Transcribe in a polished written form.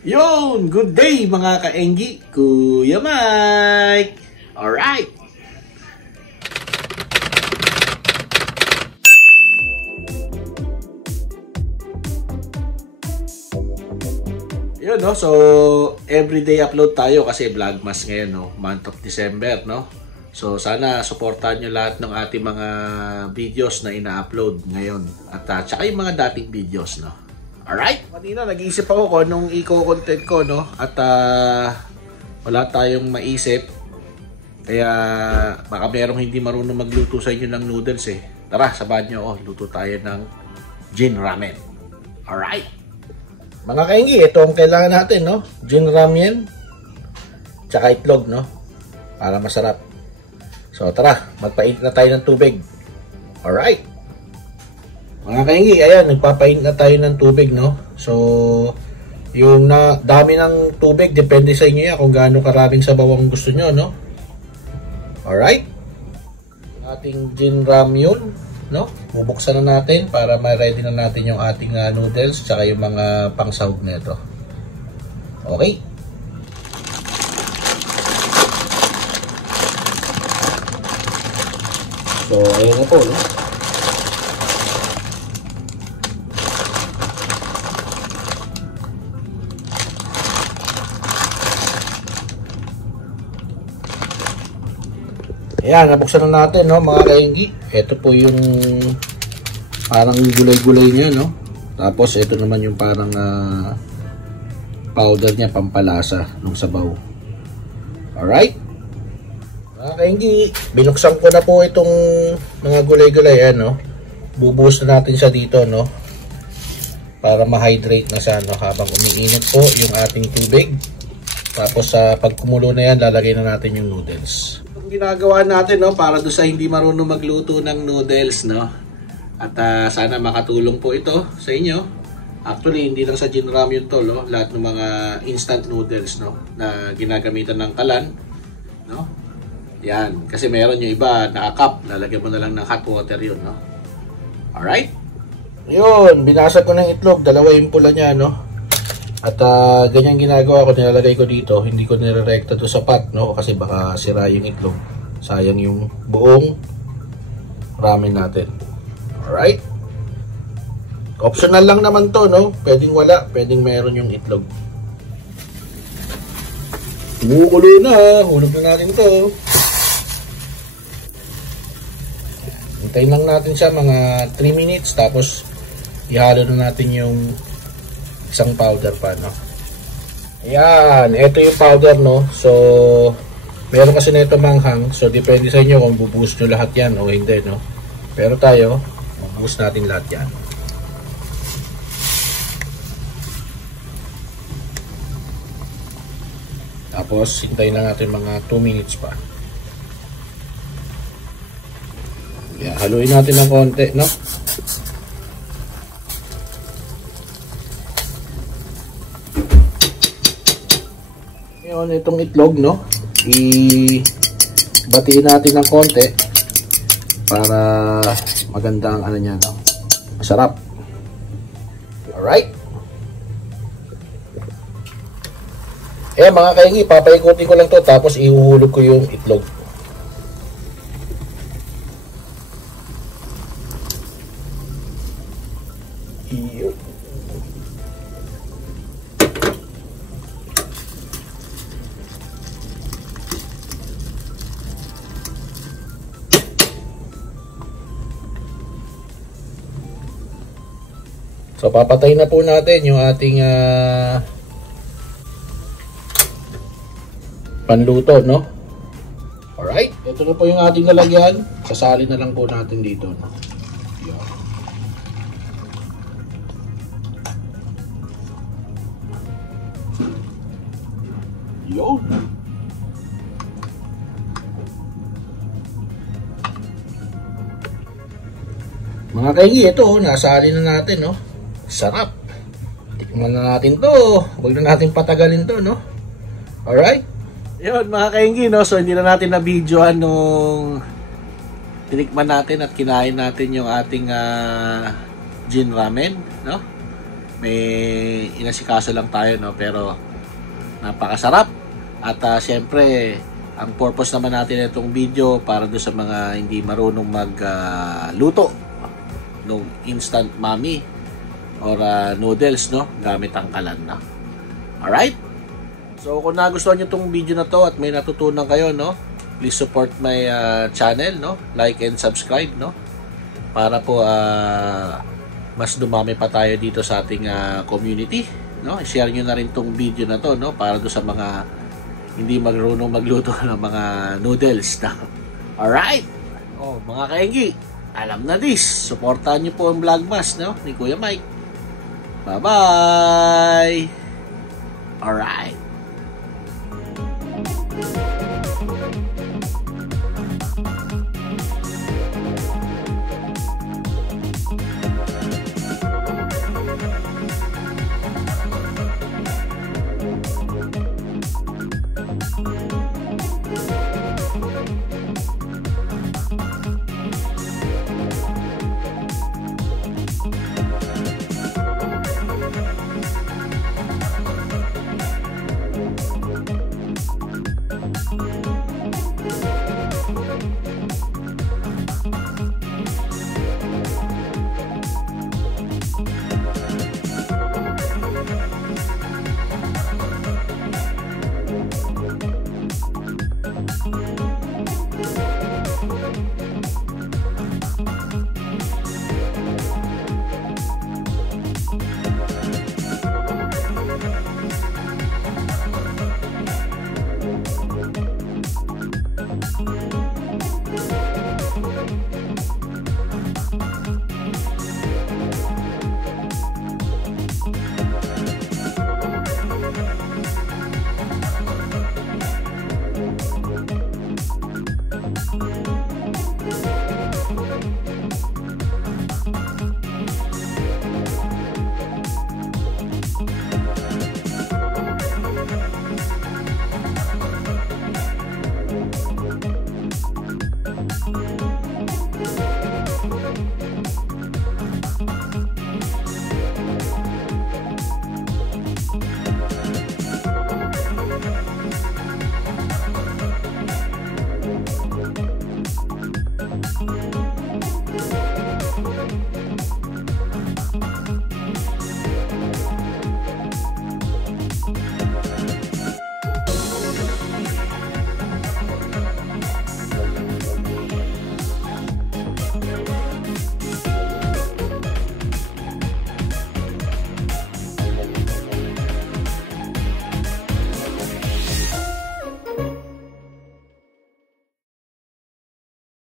Yon, good day mga kaenggi, Kuya Mike. Alright. Yun, no? So, everyday upload tayo kasi Vlogmas ngayon, no? Month of December, no? So, sana supportahan nyo lahat ng ating mga videos na ina-upload ngayon. At tsaka yung mga dating videos, no? Alright? Kanina, nag-iisip ako kung anong i-content ko, no? At wala tayong maisip. Kaya baka merong hindi marunong magluto sa inyo ng noodles, eh. Tara, sabahan nyo ako. Luto tayo ng Jin Ramen. Alright? Mga kainggi, ito ang kailangan natin, no? Jin Ramen. Tsaka itlog, no? Para masarap. So, tara. Magpainit na tayo ng tubig. Alright? Mga kainggi, ayan, nagpapainit na tayo ng tubig, no? So, yung dami ng tubig, depende sa inyo yan kung gaano karaming sabaw ang gusto nyo, no? Alright? Ating Jin Ramyun, no? Bubuksan na natin para ma-ready na natin yung ating noodles tsaka yung mga pangsahog nito. Okay? So, ayan na po, no? Ayan, nabuksan na natin, no, mga kainggi. Ito po yung parang gulay-gulay niya, no. Tapos ito naman yung parang powder niya, pampalasa ng sabaw. Alright? Mga kainggi, binuksan ko na po itong mga gulay-gulay, no. Bubuhos na natin siya dito, no. Para ma-hydrate na siya, no, habang umiinit po yung ating tubig. Tapos pag kumulo na yan, lalagay na natin yung noodles. Ginagawa natin, no, para do sa hindi marunong magluto ng noodles, no. At sana makatulong po ito sa inyo. Actually, hindi lang sa Jin Ramyun to, no, lahat ng mga instant noodles, no, na ginagamitan ng kalan, no. Yan, kasi meron yung iba naka-cup, lalagyan mo na lang ng hot water yun, no. Alright? Yun, binasag ko ng itlog, dalawa yung pula niya, no. At ganyan ginagawa ko, nilalagay ko dito, hindi ko nirerekta to sa pot, no, kasi baka sira yung itlog. Sayang yung buong ramen natin. Alright? Optional lang naman to, no, pwedeng wala, pwedeng meron yung itlog. Kumukulo na, hulog na natin to. Hintayin lang natin siya mga 3 minutes, tapos ihalo na natin yung isang powder pa, no. Ayan, ito yung powder, no. So, meron kasi na ito manghang. So, depende sa inyo kung bubuhos nyo lahat yan o hindi, no. Pero tayo, bubuhos natin lahat yan. Tapos, hintayin lang natin mga 2 minutes pa. Ayan, haluin natin ng konti, no. Ngayon, itong itlog, no, i-batiin natin ng konti para maganda ang ano niya, no, masarap. Alright? Mga kaingi, papaikutin ko lang to, tapos ihuhulog ko yung itlog. So, papatay na po natin yung ating panluto, no? Alright, ito na po yung ating lalagyan. Sasali na lang po natin dito, no? Yun. Mga kaingi, ito, nasali na natin, no? Sarap. Tikman na natin to. Huwag na natin patagalin to, no? Alright? Yun, mga kaingi, no? So, hindi na natin na-videoan nung tinikman natin at kinain natin yung ating Jin Ramen, no? may inasikaso lang tayo, no? Pero napakasarap. At syempre, ang purpose naman natin itong video para do sa mga hindi marunong magluto ng instant mami or noodles, no? Gamit ang kalan, no? Alright? So, kung nagustuhan nyo itong video na to at may natutunan kayo, no? Please support my channel, no? Like and subscribe, no? Para po mas dumami pa tayo dito sa ating community, no? I-share nyo na rin tong video na to, no? Para do sa mga hindi marunong magluto ng mga noodles, no? Alright? Oh, mga kaenggi, alam na this. Supportahan nyo po ang Vlogmas, no? Ni Kuya Mike. Bye-bye! Alright.